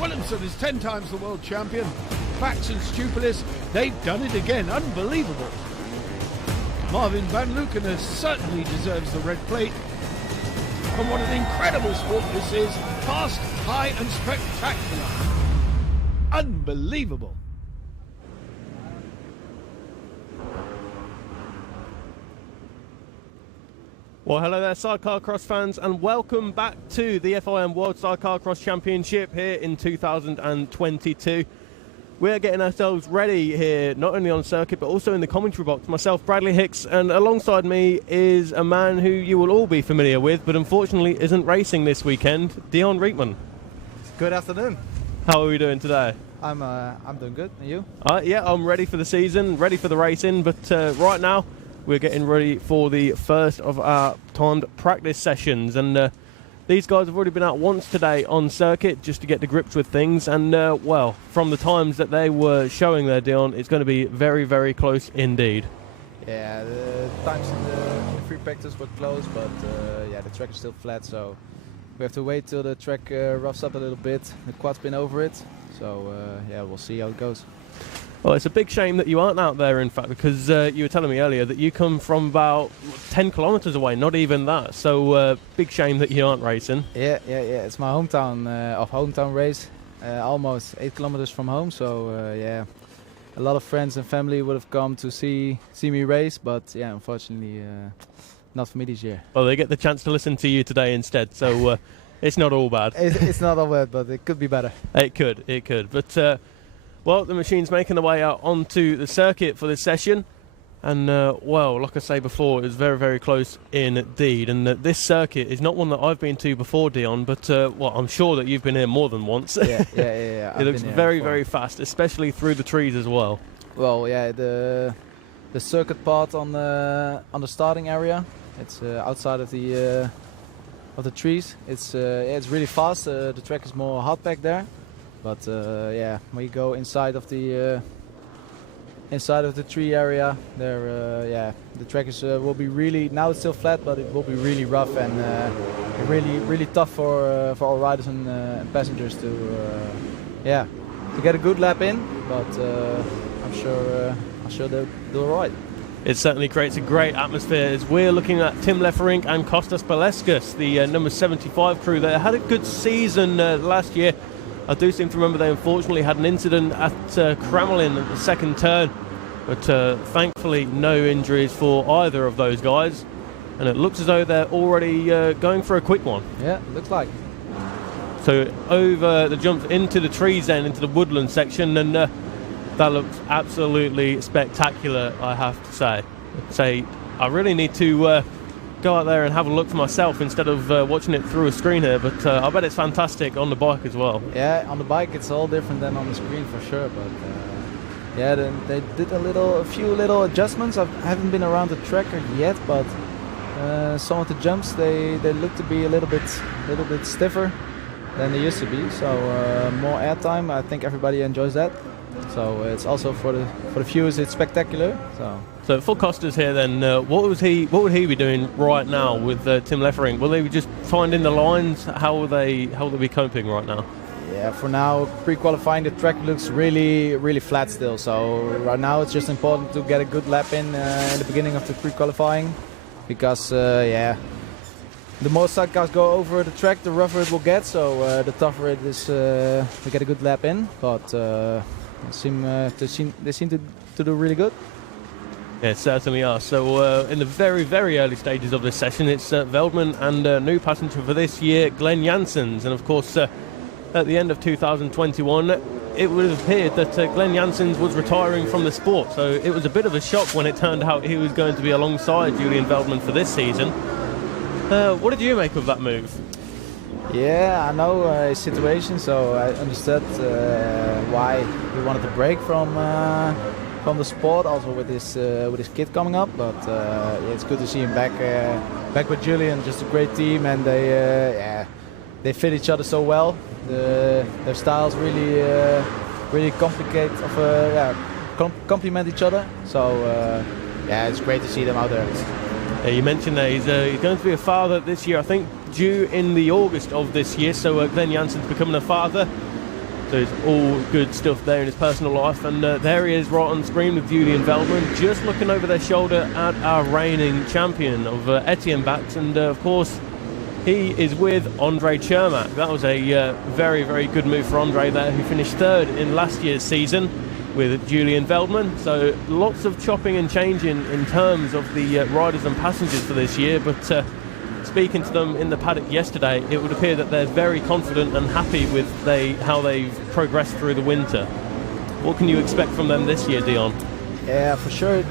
Williamson is 10 times the world champion. Bax and Stupilis, they've done it again. Unbelievable. Marvin van Lukener certainly deserves the red plate. And what an incredible sport this is. Fast, high and spectacular. Unbelievable. Well, hello there, Sidecarcross fans, and welcome back to the FIM World Sidecarcross Championship here in 2022. We're getting ourselves ready here, not only on circuit, but also in the commentary box. Myself, Bradley Hicks, and alongside me is a man who you will all be familiar with, but unfortunately isn't racing this weekend, Dion Rietman. Good afternoon. How are we doing today? I'm doing good. And you? Yeah, I'm ready for the season, ready for the racing, but right now we're getting ready for the first of our timed practice sessions, and these guys have already been out once today on circuit just to get to grips with things, and well, from the times that they were showing there, Dion, it's going to be very, very close indeed. Yeah, the times in the free practice were close, but yeah, the track is still flat, so we have to wait till the track roughs up a little bit. The quad's been over it, so yeah, we'll see how it goes. Well, it's a big shame that you aren't out there, in fact, because you were telling me earlier that you come from about 10 kilometres away, not even that. So big shame that you aren't racing. Yeah. It's my hometown race, almost 8 kilometres from home. So yeah, a lot of friends and family would have come to see me race, but yeah, unfortunately, not for me this year. Well, they get the chance to listen to you today instead, so it's not all bad. It's not all bad, but it could be better. It could. But well, the machine's making their way out onto the circuit for this session, and well, like I say before, it was very, very close indeed. And this circuit is not one that I've been to before, Dion, but well, I'm sure that you've been here more than once. Yeah. It looks very, very fast, especially through the trees as well. Well, yeah, the circuit part on the starting area, it's outside of the trees. It's really fast. The track is more hard packed there. But yeah, when you go inside of the tree area, there, yeah, the track is will be really, now it's still flat, but it will be really rough and really tough for all riders and passengers to get a good lap in. But I'm sure they'll do all right. It certainly creates a great atmosphere as we're looking at Tim Leferink and Kostas Paleskas, the number 75 crew. They had a good season last year. I do seem to remember they unfortunately had an incident at Kramelin at the second turn, but thankfully no injuries for either of those guys, and it looks as though they're already going for a quick one. Yeah, looks like. So over the jumps into the trees then, into the woodland section, and that looks absolutely spectacular, I have to say. I really need to go out there and have a look for myself instead of watching it through a screen here, but I bet it's fantastic on the bike as well. Yeah, on the bike it's all different than on the screen for sure, but yeah, they did a few little adjustments. I haven't been around the tracker yet, but some of the jumps they look to be a little bit stiffer than they used to be, so more airtime. I think everybody enjoys that. So it's also for the viewers, it's spectacular. So for Kostas here, then, what would he be doing right now with Tim Leferink? Will they be just finding the lines? How will they be coping right now? Yeah, for now, pre-qualifying, the track looks really, really flat still. So right now, it's just important to get a good lap in the beginning of the pre-qualifying, because yeah, the more sidecars go over the track, the rougher it will get. So the tougher it is to get a good lap in. But they seem to do really good. Yeah, certainly are. So in the very, very early stages of this session, it's Veldman and new passenger for this year, Glenn Janssens. And of course, at the end of 2021, it would have appeared that Glenn Janssens was retiring from the sport. So it was a bit of a shock when it turned out he was going to be alongside Julian Veldman for this season. What did you make of that move? Yeah, I know his situation, so I understood why he wanted to break from the sport, also with his kid coming up. But yeah, it's good to see him back with Julian. Just a great team, and they fit each other so well. Their styles really complement each other. So yeah, it's great to see them out there. You mentioned that he's going to be a father this year, I think due in the August of this year, so Glenn Janssens becoming a father. So it's all good stuff there in his personal life. And there he is right on screen with Julian Veldman, just looking over their shoulder at our reigning champion of Etienne Bax. And of course, he is with Andre Chermak. That was a very, very good move for Andre there, who finished third in last year's season with Julian Veldman. So lots of chopping and changing in terms of the riders and passengers for this year. But speaking to them in the paddock yesterday, it would appear that they're very confident and happy with how they've progressed through the winter. What can you expect from them this year, Dion? Yeah, for sure.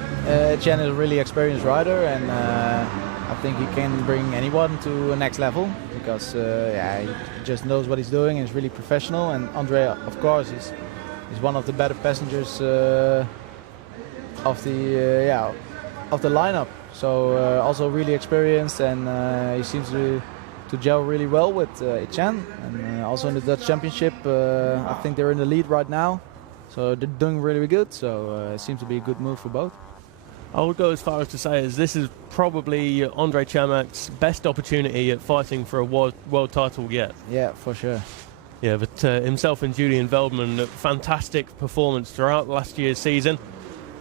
Chen is a really experienced rider, and I think he can bring anyone to a next level because he just knows what he's doing and is really professional. And Andre, of course, is one of the better passengers of the lineup. So also really experienced, and he seems to gel really well with Etienne. And also in the Dutch Championship, I think they're in the lead right now. So they're doing really good. So it seems to be a good move for both. I would go as far as to say as this is probably Andre Chermak's best opportunity at fighting for a world title yet. Yeah, for sure. Yeah, but himself and Julian Veldman, fantastic performance throughout last year's season.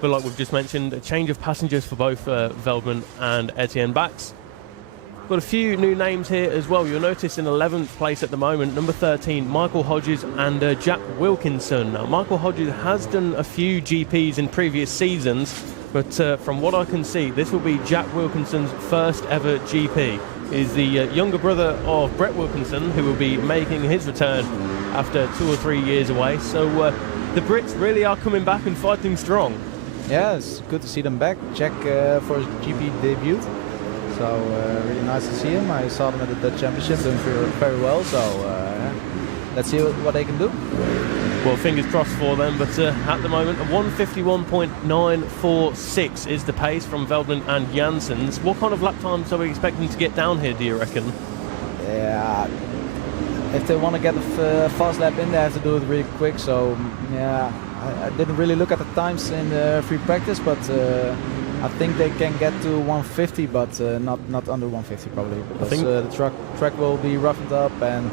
But like we've just mentioned, a change of passengers for both Veldman and Etienne Bax. Got a few new names here as well. You'll notice in 11th place at the moment, number 13, Michael Hodges and Jack Wilkinson. Now, Michael Hodges has done a few GPs in previous seasons, but from what I can see, this will be Jack Wilkinson's first ever GP. He's the younger brother of Brett Wilkinson, who will be making his return after 2 or 3 years away. So the Brits really are coming back and fighting strong. Yeah, it's good to see them back. Jack for his GP debut. So really nice to see him. I saw them at the Dutch Championship doing very well. So let's see what they can do. Well, fingers crossed for them. But at the moment, a 1:51.946 is the pace from Veldman and Janssens. What kind of lap times are we expecting to get down here, do you reckon? Yeah, if they want to get a fast lap in, they have to do it really quick. So yeah, I didn't really look at the times in the free practice, but I think they can get to 150, but not under 150 probably, because the track will be roughened up, and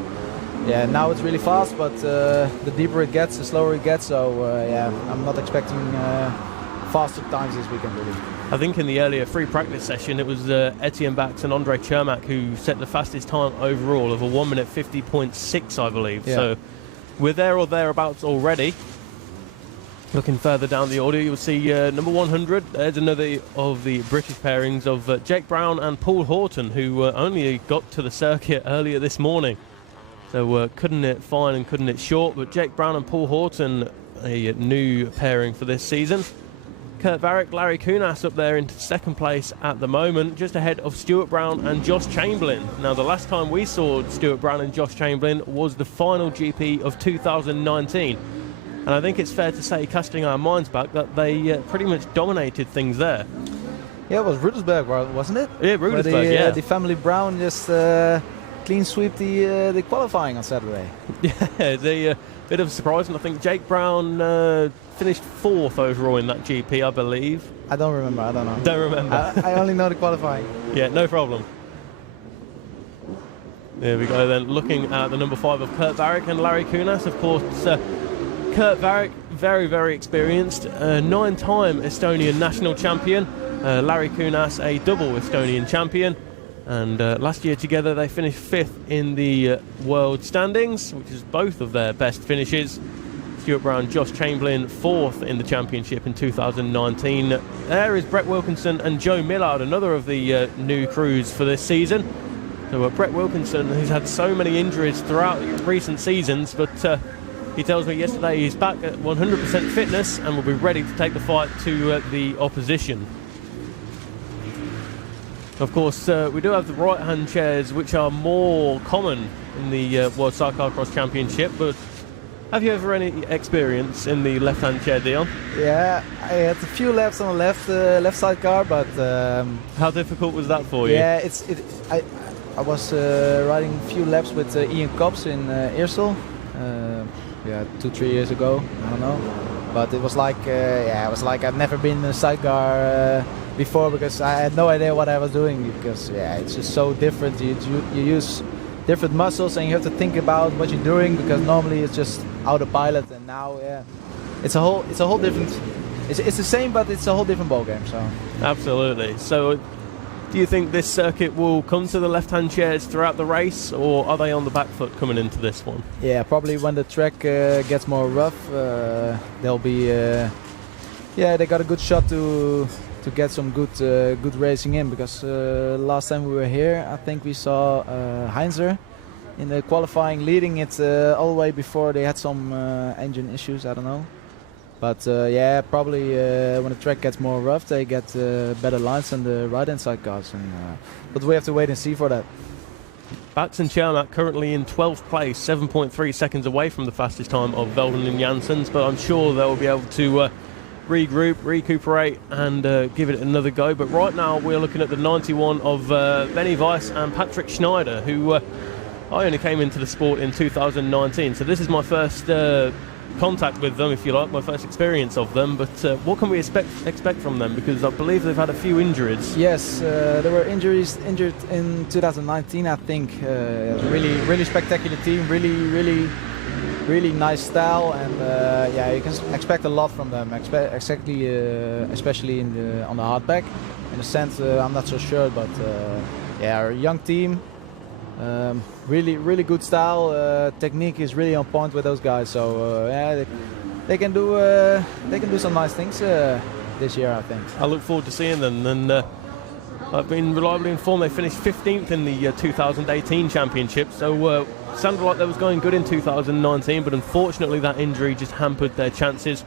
yeah, now it's really fast, but the deeper it gets, the slower it gets. So yeah, I'm not expecting faster times this weekend really. I think in the earlier free practice session, it was Etienne Bax and Andre Chermak who set the fastest time overall of a 1:50.6, I believe. Yeah. So we're there or thereabouts already. Looking further down the order, you'll see number 100. There's another of the British pairings of Jake Brown and Paul Horton, who only got to the circuit earlier this morning. So cutting it fine and cutting it short. But Jake Brown and Paul Horton, a new pairing for this season. Kurt Varick, Larry Kunas up there in second place at the moment, just ahead of Stuart Brown and Josh Chamberlain. Now, the last time we saw Stuart Brown and Josh Chamberlain was the final GP of 2019. And I think it's fair to say, casting our minds back, that they pretty much dominated things there. Yeah, it was Rudelsburg, wasn't it? Yeah, Rudelsburg, yeah. The family Brown just clean sweep the qualifying on Saturday. Yeah, it's a bit of a surprise. And I think Jake Brown finished 4th overall in that GP, I believe. I don't remember, I don't know. Don't remember. I only know the qualifying. Yeah, no problem. There we go then, looking at the number 5 of Kurt Varick and Larry Kunas, of course. Kurt Varick, very, very experienced, 9-time Estonian national champion. Larry Kunas, a double Estonian champion. And last year together they finished 5th in the world standings, which is both of their best finishes. Stuart Brown, Josh Chamberlain, 4th in the championship in 2019. There is Brett Wilkinson and Joe Millard, another of the new crews for this season. So Brett Wilkinson, who's had so many injuries throughout recent seasons, but he tells me yesterday he's back at 100% fitness and will be ready to take the fight to the opposition. Of course, we do have the right-hand chairs, which are more common in the World Sidecarcross Championship, but have you ever any experience in the left-hand chair, Dion? Yeah, I had a few laps on the left sidecar, but how difficult was that for you? Yeah, I was riding a few laps with Ian Cobbs in Eersel. 2-3 years ago, I don't know, but it was like I'd never been in a sidecar before, because I had no idea what I was doing, because it's just so different. You use different muscles, and you have to think about what you're doing, because normally it's just autopilot, and now it's a whole different. It's the same, but it's a whole different ball game. So absolutely. So, do you think this circuit will come to the left-hand chairs throughout the race, or are they on the back foot coming into this one? Yeah, probably when the track gets more rough, they'll be. They got a good shot to get some good racing in, because last time we were here, I think we saw Heinzer in the qualifying leading it all the way before they had some engine issues. I don't know, but probably when the track gets more rough, they get better lines than the right-hand side cars, but we have to wait and see for that. Bax and Chermak currently in 12th place, 7.3 seconds away from the fastest time of Velden and Janssens, but I'm sure they'll be able to regroup, recuperate, and give it another go. But right now we're looking at the 91 of Benny Weiss and Patrick Schneider, who I only came into the sport in 2019, so this is my first contact with them, if you like, my first experience of them. But what can we expect from them, because I believe they've had a few injuries? Yes, there were injured in 2019, I think. Really spectacular team, really nice style, and you can expect a lot from them. Especially on the hardback. In the sand, I'm not so sure, but a young team, really good style. Technique is really on point with those guys. So they can do some nice things this year, I think. I look forward to seeing them. And I've been reliably informed they finished 15th in the 2018 championship. So. Sounded like that was going good in 2019, but unfortunately that injury just hampered their chances.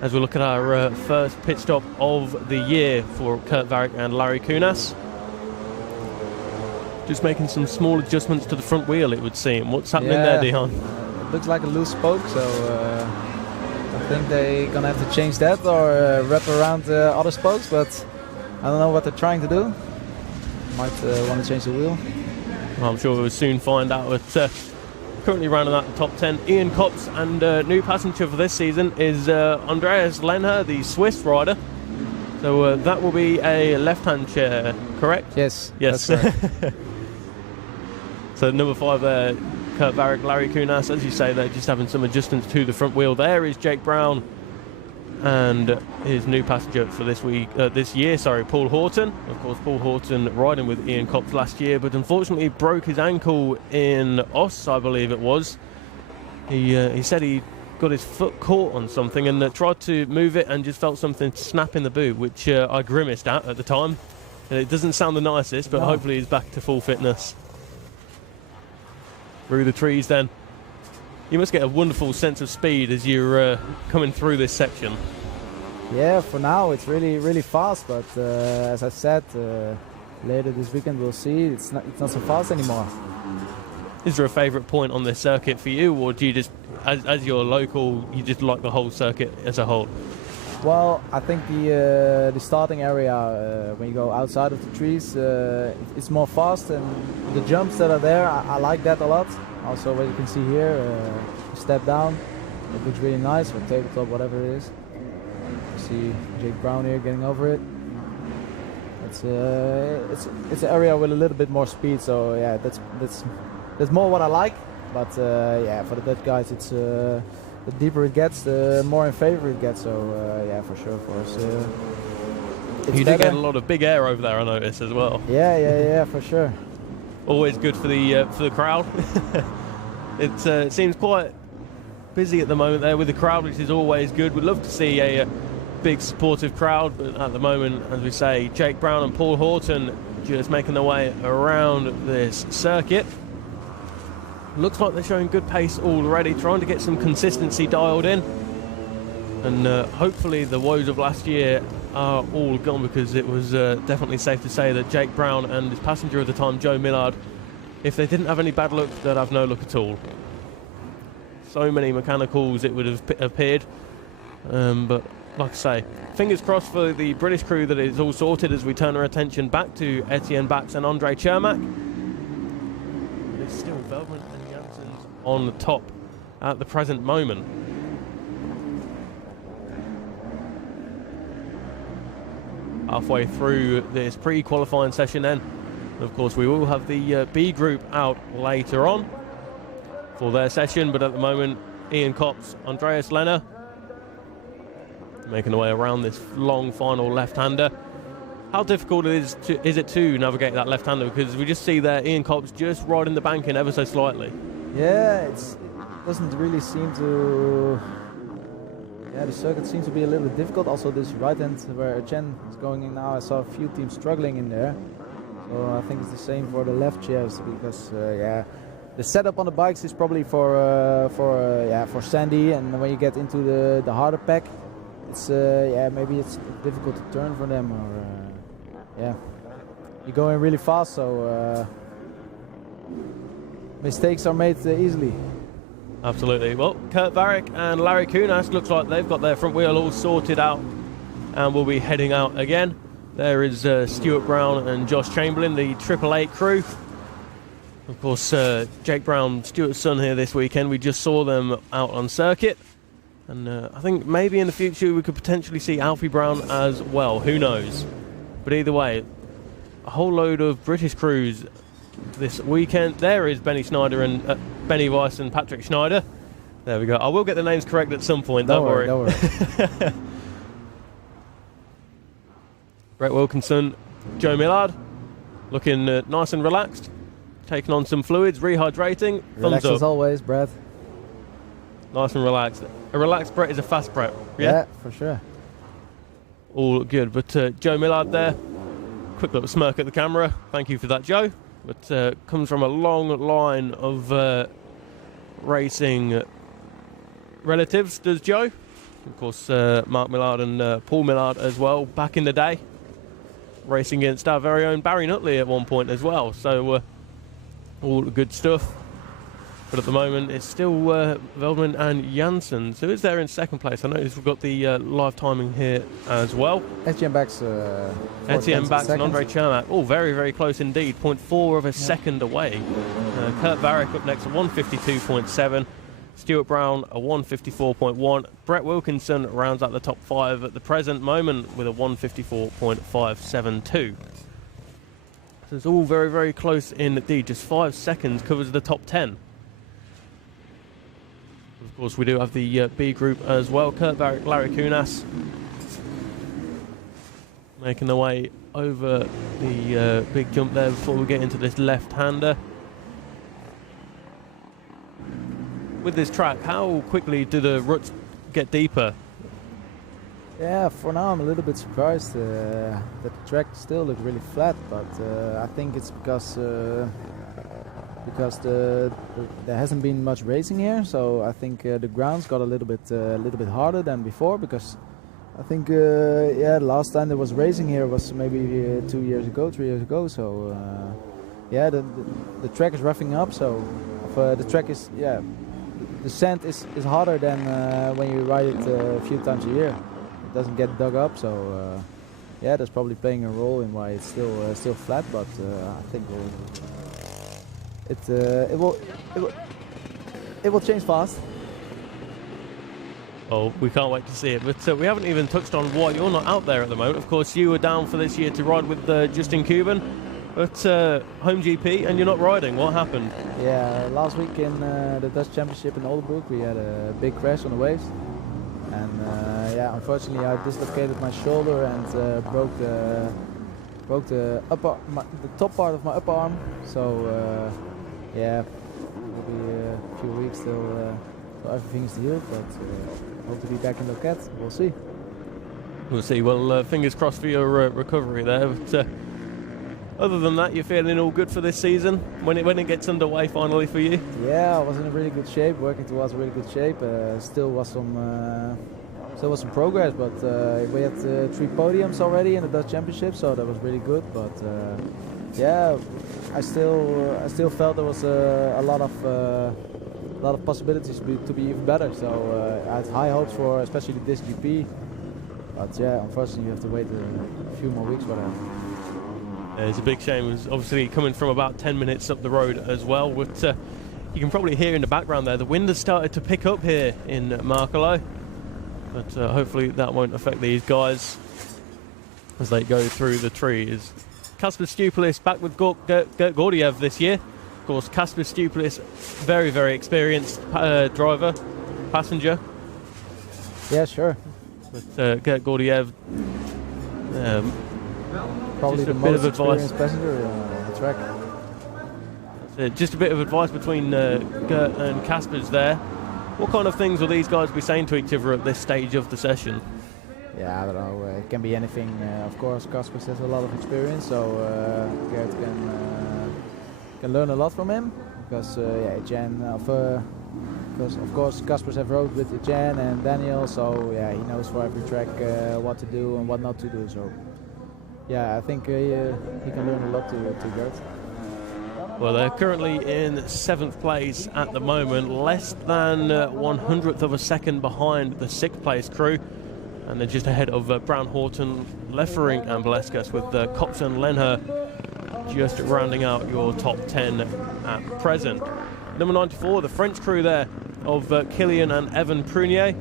As we look at our first pit stop of the year for Kurt Varick and Larry Kunas. Just making some small adjustments to the front wheel, it would seem. What's happening there, Dion? It looks like a loose spoke, so I think they're gonna have to change that or wrap around other spokes, but I don't know what they're trying to do. Might want to change the wheel. I'm sure we'll soon find out. But currently rounding out the top 10, Ian Copse, and new passenger for this season is Andreas Lenher, the Swiss rider. So that will be a left-hand chair, correct? Yes. That's correct. So number 5 there, Kurt Varick, Larry Kunas. As you say, they're just having some adjustments to the front wheel. There is Jake Brown, and his new passenger for this year, Paul Horton. Of course, Paul Horton riding with Ian Copse last year, but unfortunately broke his ankle in Oss, I believe it was. He said he got his foot caught on something and tried to move it and just felt something snap in the boot, which I grimaced at the time. It doesn't sound the nicest, but hopefully he's back to full fitness. Through the trees then. You must get a wonderful sense of speed as you're coming through this section. Yeah, for now it's really fast, but as I said, later this weekend we'll see. It's not so fast anymore. Is there a favourite point on this circuit for you, or do you just, as you're local, you just like the whole circuit as a whole? Well, I think the starting area, when you go outside of the trees, it's more fast, and the jumps that are there, I like that a lot. Also, what you can see here, you step down, it looks really nice, or tabletop, whatever it is. You see Jake Brown here getting over it. It's an area with a little bit more speed, so yeah, that's more what I like. But for the Dutch guys, it's the deeper it gets, the more in favor it gets. So for sure for us. You do get a lot of big air over there, I notice as well. Yeah, for sure. Always good for the crowd. It seems quite busy at the moment there with the crowd, which is always good. We'd love to see a big supportive crowd, but at the moment, as we say, Jake Brown and Paul Horton just making their way around this circuit. Looks like they're showing good pace already, trying to get some consistency dialed in. And hopefully the woes of last year are all gone, because it was definitely safe to say that Jake Brown and his passenger at the time, Joe Millard, if they didn't have any bad luck, they'd have no luck at all. So many mechanicals it would have appeared. But like I say, fingers crossed for the British crew that it's all sorted as we turn our attention back to Etienne Bax and Andre Chermak. It's still Velden and Janssens on the top at the present moment. Halfway through this pre-qualifying session then, And of course, we will have the B group out later on for their session, but at the moment, Ian Copps, Andreas Lenner making their way around this long final left-hander. How difficult is it to navigate that left-hander? Because we just see there Ian Copps just riding the banking ever so slightly. Yeah, it doesn't really seem to... Yeah, the circuit seems to be a little bit difficult. Also this right hand where Chen is going in now, I saw a few teams struggling in there. So I think it's the same for the left chairs, because yeah, the setup on the bikes is probably for Sandy, and when you get into the harder pack, it's yeah, maybe it's difficult to turn for them, or yeah, you go in really fast, so mistakes are made easily. Absolutely. Well, Kurt Varick and Larry Kunas looks like they've got their front wheel all sorted out and will be heading out again. There is Stuart Brown and Josh Chamberlain, the 888 crew. Of course, Jake Brown, Stuart's son here this weekend. We just saw them out on circuit. And I think maybe in the future we could potentially see Alfie Brown as well. Who knows? But either way, a whole load of British crews this weekend. There is Benny Schneider and Benny Weiss and Patrick Schneider. There we go. I will get the names correct at some point, don't worry. Don't worry. Brett Wilkinson, Joe Millard, looking nice and relaxed, taking on some fluids, rehydrating. Relax Thumbs up. as always, Brett. Nice and relaxed. A relaxed Brett is a fast Brett. Yeah, for sure. All good. But Joe Millard there, quick little smirk at the camera. Thank you for that, Joe. But comes from a long line of racing relatives, does Joe. Of course, Mark Millard and Paul Millard as well, back in the day. Racing against our very own Barry Nutley at one point as well. So all good stuff. But at the moment, it's still Veldman and Janssens. Who is there in second place? I noticed we've got the live timing here as well. Etienne Bax. Etienne Bax and Andre Chermak. All very, very close indeed. 0.4 of a second away. Kurt Varick up next at 152.7. Stuart Brown a 154.1. Brett Wilkinson rounds out the top 5 at the present moment with a 154.572. So it's all very, very close indeed. Just 5 seconds covers the top 10. Of course, we do have the B group as well. Kurt Varick, Larry Kunas making their way over the big jump there before we get into this left-hander. With this track, how quickly do the ruts get deeper? Yeah, for now I'm a little bit surprised that the track still looks really flat, but I think it's because there hasn't been much racing here, so I think the grounds got a little bit harder than before, because I think yeah, the last time there was racing here was maybe 2 years ago, 3 years ago, so yeah, the track is roughing up, so the track is, yeah, the sand is harder than when you ride it a few times a year. It doesn't get dug up, so yeah, that's probably playing a role in why it's still flat, but I think it will change fast. Oh, we can't wait to see it. But we haven't even touched on why you're not out there at the moment. Of course, you were down for this year to ride with Justin Cuban, but home GP, and you're not riding. What happened? Yeah, last week in the Dutch Championship in Oldenburg, we had a big crash on the waves, and yeah, unfortunately, I dislocated my shoulder and broke the top part of my upper arm. So yeah, it'll be a few weeks till everything's healed, but hope to be back in Loket. We'll see. We'll see. Well, fingers crossed for your recovery there. But other than that, you're feeling all good for this season when it gets underway finally for you? Yeah, I was in a really good shape, working towards a really good shape. Still was some progress, but we had 3 podiums already in the Dutch Championship, so that was really good. But yeah, I still felt there was a lot of possibilities to be even better. So I had high hopes for especially this GP. But yeah, unfortunately, you have to wait a few more weeks for that. It's a big shame. It was obviously coming from about 10 minutes up the road as well. But you can probably hear in the background there, the wind has started to pick up here in MAKRELO. But hopefully that won't affect these guys as they go through the trees. Kasper Stupelis back with Gert Gordiev this year. Of course, Kasper Stupelis, very, very experienced driver, passenger. Yeah, sure. But Gert Gordiev, probably the most experienced passenger on the track. Just a bit of advice between Gert and Kasper's there. What kind of things will these guys be saying to each other at this stage of the session? Yeah, I don't know. It can be anything. Of course, Kasper has a lot of experience, so Gert can learn a lot from him. Because of course, Kasper's have rode with Etienne and Daniel, so yeah, he knows for every track what to do and what not to do. So yeah, I think he can learn a lot to Gert. Well, they're currently in 7th place at the moment, less than 1/100th of a second behind the 6th place crew. And they're just ahead of Brown, Horton, Leffering and Bleskas, with Kops and Lenher just rounding out your top 10 at present. Number 94, the French crew there of Kilian and Evan Prunier.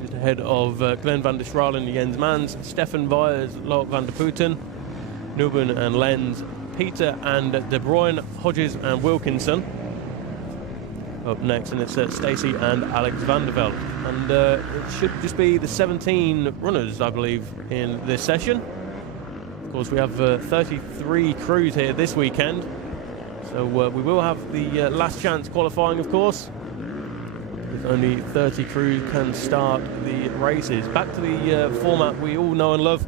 Just ahead of Glenn van der Stralen, Jens Mans, Stefan Byers, Loic van der Putten, Nuben and Lenz, Peter and De Bruyne, Hodges and Wilkinson. Up next, and it's Stacey and Alex van der Velde. And it should just be the 17 runners, I believe, in this session. Of course, we have 33 crews here this weekend. So we will have the last chance qualifying, of course. With only 30 crews can start the races. Back to the format we all know and love,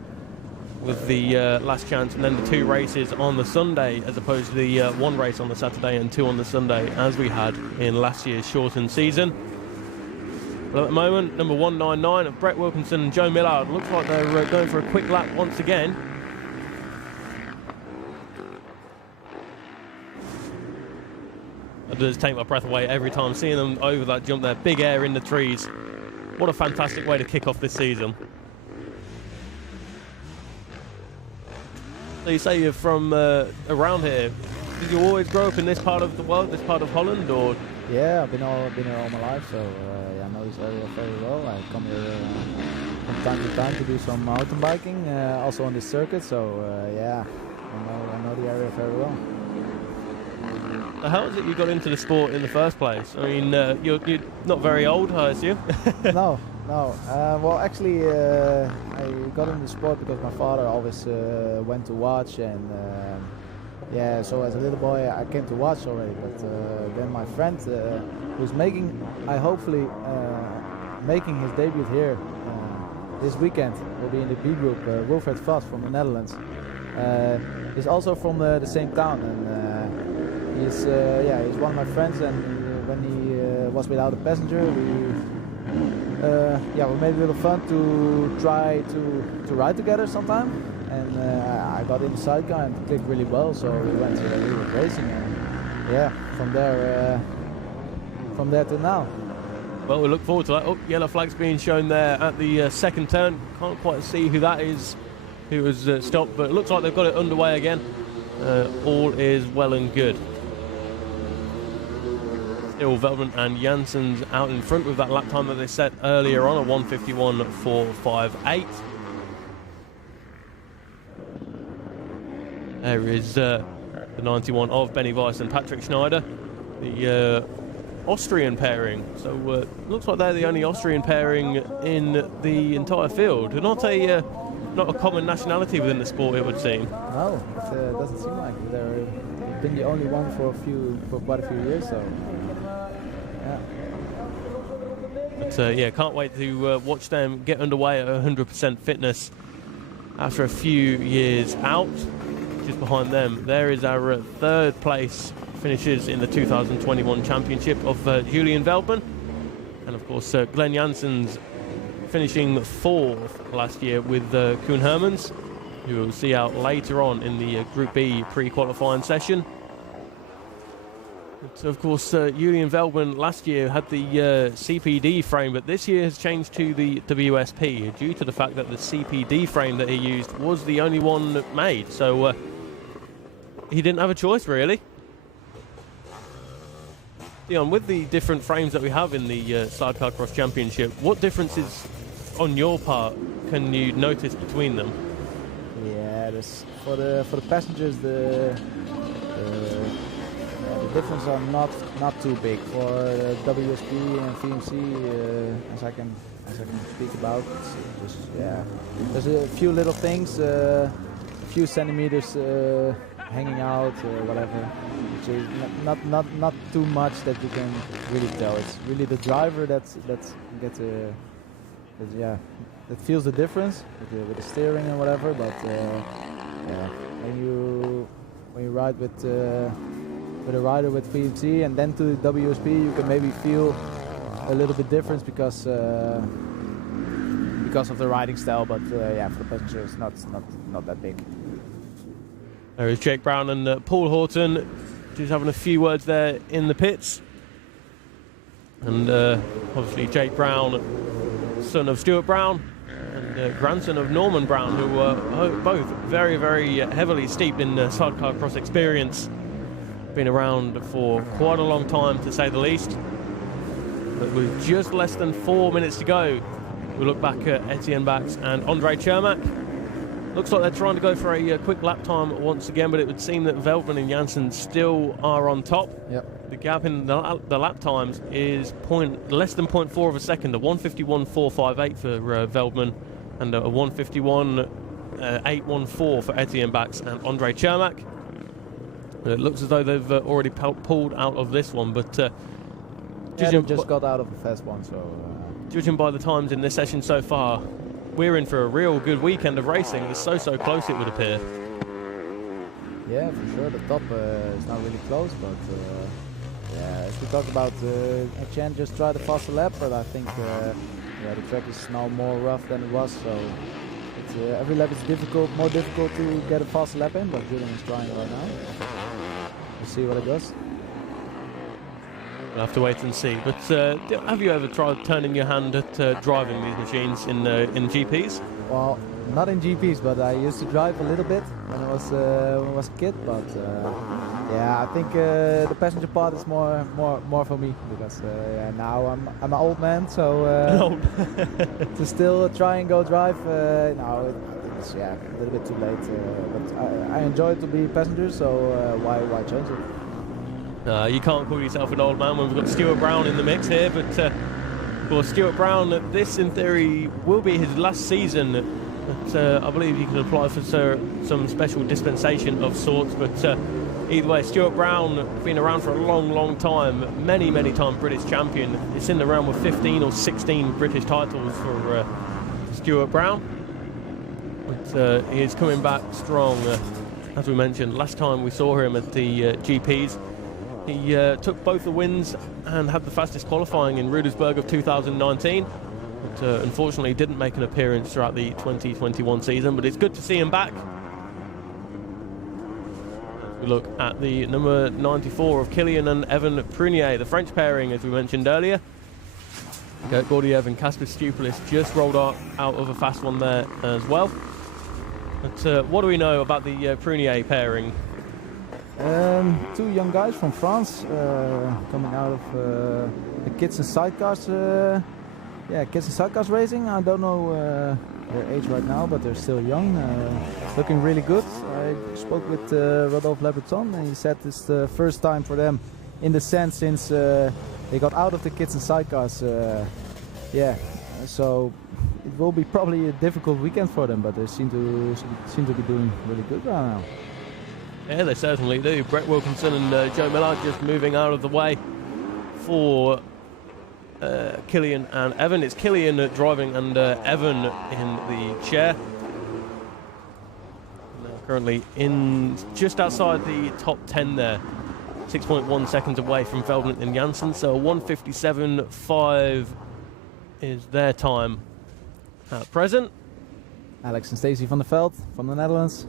with the last chance and then the 2 races on the Sunday, as opposed to the 1 race on the Saturday and 2 on the Sunday, as we had in last year's shortened season. But at the moment, number 199 of Brett Wilkinson and Joe Millard looks like they're going for a quick lap once again. It does take my breath away every time seeing them over that jump there. Big air in the trees. What a fantastic way to kick off this season. So you say you're from around here. Did you always grow up in this part of the world, this part of Holland, or? Yeah, I've been here all my life, so yeah, I know this area very well. I come here from time to time to do some mountain biking, also on this circuit. So yeah, I know the area very well. How is it you got into the sport in the first place? I mean, you're not very old, I assume. No. Well, actually, I got into the sport because my father always went to watch, and yeah, so as a little boy I came to watch already. But then my friend, who's making his debut here this weekend, will be in the B group. Wilfred Vos from the Netherlands. He's also from the same town, and he's one of my friends. And when he was without a passenger, we made a little fun to try to ride together sometime, and I got in the sidecar and it clicked really well, so we went racing, and yeah, from there to now. Well, we look forward to that. Oh, yellow flag's being shown there at the second turn. Can't quite see who that is, who was stopped, but it looks like they've got it underway again. All is well and good. Still Veltman and Janssens out in front with that lap time that they set earlier on, a 1:51.458. There is the 91 of Benny Weiss and Patrick Schneider, the Austrian pairing. So looks like they're the only Austrian pairing in the entire field. Not a common nationality within the sport, it would seem. No, it doesn't seem like it. They've been the only one for quite a few years. So. But yeah, can't wait to watch them get underway at 100% fitness after a few years out. Just behind them, there is our 3rd place finishers in the 2021 championship of Julian Veldman, and of course Glenn Janssens finishing 4th last year with Koen Hermans, who we'll see out later on in the Group B pre-qualifying session. But of course, Julian Veldman last year had the CPD frame, but this year has changed to the WSP due to the fact that the CPD frame that he used was the only one made. So he didn't have a choice, really. Dion, with the different frames that we have in the Sidecarcross Championship, what differences on your part can you notice between them? Yeah, this for the passengers the difference are not too big for WSP and FMC as I can speak about. It's just, there's a few little things, a few centimeters hanging out or whatever, which is not too much that you can really tell. It's really the driver that feels the difference with the steering and whatever. But when you ride with a rider with VMC and then to the WSP, you can maybe feel a little bit difference because of the riding style. But for the passengers, not that big. There is Jake Brown and Paul Horton just having a few words there in the pits. And obviously Jake Brown, son of Stuart Brown, and grandson of Norman Brown, who were both very, very heavily steeped in sidecar-cross experience. Been around for quite a long time, to say the least. But with just less than 4 minutes to go, we look back at Etienne Bax and Andre Chermak. Looks like they're trying to go for a quick lap time once again, but it would seem that Veldman and Janssen still are on top. Yep. The gap in the lap times is less than 0.4 of a second, a 1:51.458 for Veldman and a 1:51.814 for Etienne Bax and Andre Chermak. It looks as though they've already pulled out of this one, but they just got out of the fast one, so... Judging by the times in this session so far, we're in for a real good weekend of racing. It's so close, it would appear. Yeah, for sure. The top is not really close, but as we talked about, Etienne just tried a faster lap, but I think the track is now more rough than it was, so it's, every lap is more difficult to get a faster lap in, but Julian is trying right now. We'll see what it does. We'll have to wait and see. But have you ever tried turning your hand at driving these machines in GPs? Well, not in GPs, but I used to drive a little bit when I was a kid. But I think the passenger part is more for me, because now I'm an old man, so to still try and go drive now it's a little bit too late. But I enjoy it to be passenger, so why change it? You can't call yourself an old man when we've got Stuart Brown in the mix here, but for Stuart Brown, this in theory will be his last season. But I believe he can apply for some special dispensation of sorts. But either way, Stuart Brown, been around for a long time, many time British champion. It's in the realm of 15 or 16 British titles for Stuart Brown. But he is coming back strong. As we mentioned, last time we saw him at the GPs, he took both the wins and had the fastest qualifying in Rudersburg of 2019. But unfortunately didn't make an appearance throughout the 2021 season, but it's good to see him back. We look at the number 94 of Kilian and Evan Prunier, the French pairing, as we mentioned earlier. Kurt Gordiev and Kasper Stupelis just rolled out of a fast one there as well. But what do we know about the Prunier pairing? Two young guys from France coming out of the kids and sidecars. Kids and sidecars racing. I don't know their age right now, but they're still young. Looking really good. I spoke with Rodolphe Lebreton, and he said it's the first time for them in the sense since they got out of the kids and sidecars. So it will be probably a difficult weekend for them, but they seem to be doing really good right now. Yeah, they certainly do. Brett Wilkinson and Joe Millard just moving out of the way for Kilian and Evan. It's Kilian driving and Evan in the chair. Now currently in just outside the top 10 there. 6.1 seconds away from Veldman and Janssen. So 1:57.5 is their time at present. Alex and Stacey van der Veld from the Netherlands.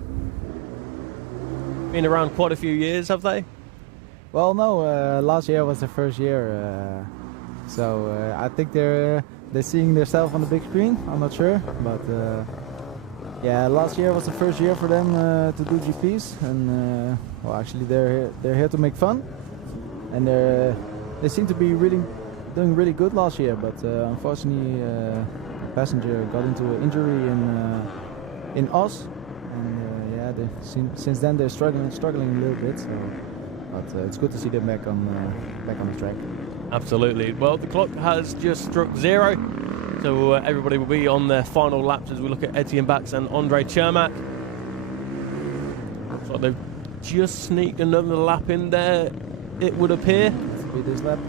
Been around quite a few years, have they? Well, no. Last year was their first year, so I think they're seeing themselves on the big screen. I'm not sure, but last year was the first year for them to do GPs, and actually they're here to make fun, and they seem to be doing really good last year. But unfortunately, a passenger got into an injury in Oz. And yeah, since then they're struggling a little bit. So, but it's good to see them back on the track. Absolutely. Well, the clock has just struck 0, so everybody will be on their final laps as we look at Etienne Bax and Andre Chermak. Looks like they've just sneaked another lap in there, it would appear. This will be this lap.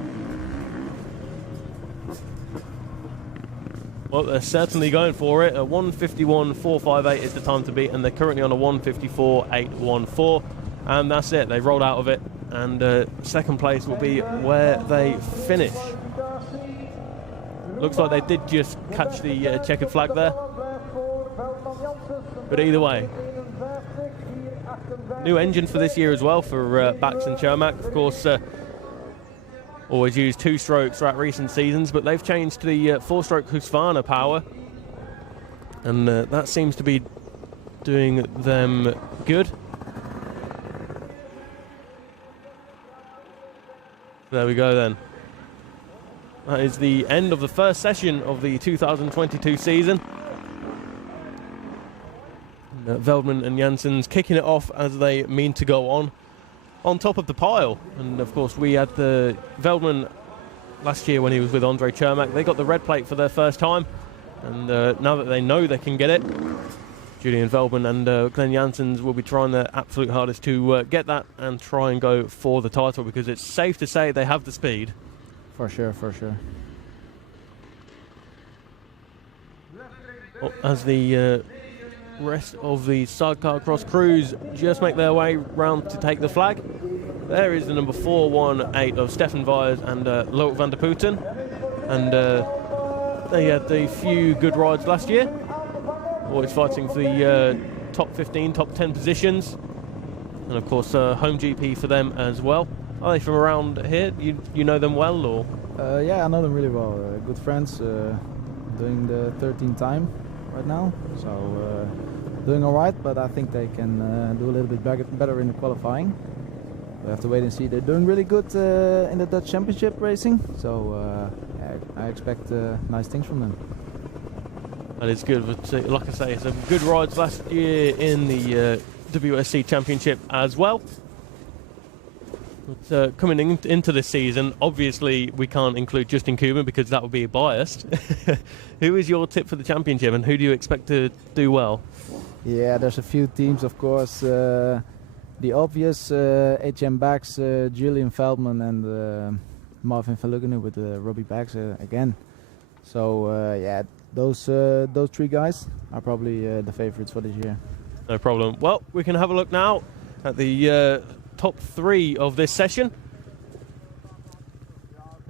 Well, they're certainly going for it. A 1:51.458 is the time to beat, and they're currently on a 1:54.814. And that's it. They rolled out of it, and second place will be where they finish. Looks like they did just catch the checkered flag there. But either way, new engine for this year as well for Bax and Chermak. Of course, always used 2-strokes throughout recent seasons, but they've changed to the 4-stroke Husqvarna power, and that seems to be doing them good. There we go then. That is the end of the first session of the 2022 season. Veldman and Janssens kicking it off as they mean to go on top of the pile. And of course we had the Veldman last year when he was with Andre Chermak. They got the red plate for their first time, and now that they know they can get it, Julian Veldman and Glenn Janssens will be trying their absolute hardest to get that and try and go for the title, because it's safe to say they have the speed. For sure. Well, as the rest of the Sidecarcross crews just make their way round to take the flag, there is the number 418 of Stefan Vyers and Loic van der Putten, and they had a few good rides last year, always fighting for the top 15, top 10 positions, and of course home GP for them as well. Are they from around here? You know them well, or? Yeah, I know them really well. Good friends, doing the 13th time right now, so doing all right, but I think they can do a little bit better in the qualifying. We have to wait and see. They're doing really good in the Dutch Championship racing, so I expect nice things from them. That is good, but like I say, some good rides last year in the WSC Championship as well. But coming into this season, obviously we can't include Justin Kuban because that would be biased. Who is your tip for the championship, and who do you expect to do well? Yeah, there's a few teams, of course. The obvious Etienne Bax, Julian Veldman, and Marvin van Luckenen with Robbie Bax again. So yeah, those 3 guys are probably the favorites for this year. No problem. Well, we can have a look now at the top 3 of this session,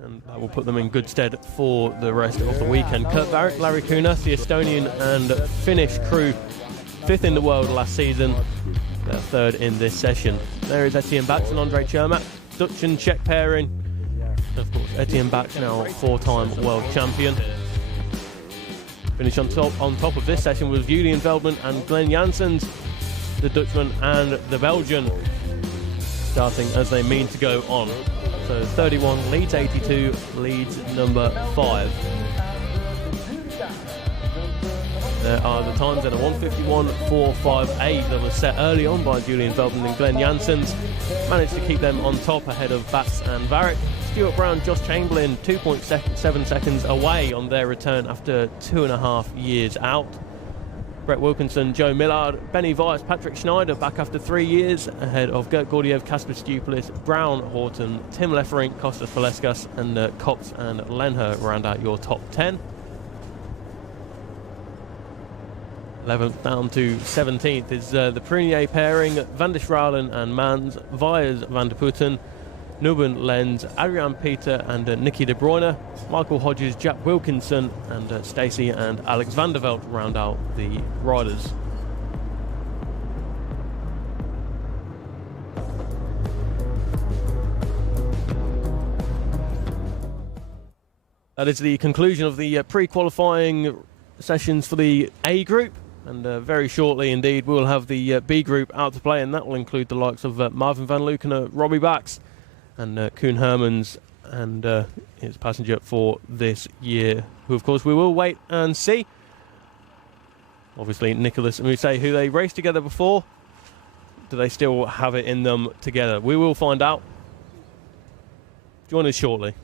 and that will put them in good stead for the rest of the weekend. Kurt Barrett, Larry Kunas, the Estonian and Finnish crew, 5th in the world last season, they're 3rd in this session. There is Etienne Bax and Andre Chermak, Dutch and Czech pairing. Of course, Etienne Bax now 4-time world champion. Finish on top of this session was Julian Veldman and Glenn Janssens, the Dutchman and the Belgian, starting as they mean to go on. So 31 leads 82, leads number 5. There are the times at a 1:51.458 that was set early on by Julian Veldman and Glenn Janssens. Managed to keep them on top ahead of Bax and Barrett. Stuart Brown, Josh Chamberlain 2.7 seconds away on their return after 2.5 years out. Brett Wilkinson, Joe Millard, Benny Weiss, Patrick Schneider back after 3 years ahead of Gert Gordiev, Kasper Stupilis, Brown, Horton, Tim Lefferink, Kostas Paleskas, and Cox and Lenher round out your top 10. 11th down to 17th is the Prunier pairing, Van der Stralen and Mans, Vyers, Van der Putten, Nuben, Lenz, Adrian Peter and Nicky De Bruyne, Michael Hodges, Jack Wilkinson and Stacey and Alex van der Veld round out the riders. That is the conclusion of the pre-qualifying sessions for the A group, and very shortly indeed we'll have the B group out to play, and that will include the likes of Marvin van Luckenen, Robbie Bax and Koen Hermans and his passenger for this year, who of course we will wait and see. Obviously Nicolas Mousset, who they raced together before, do they still have it in them together? We will find out. Join us shortly.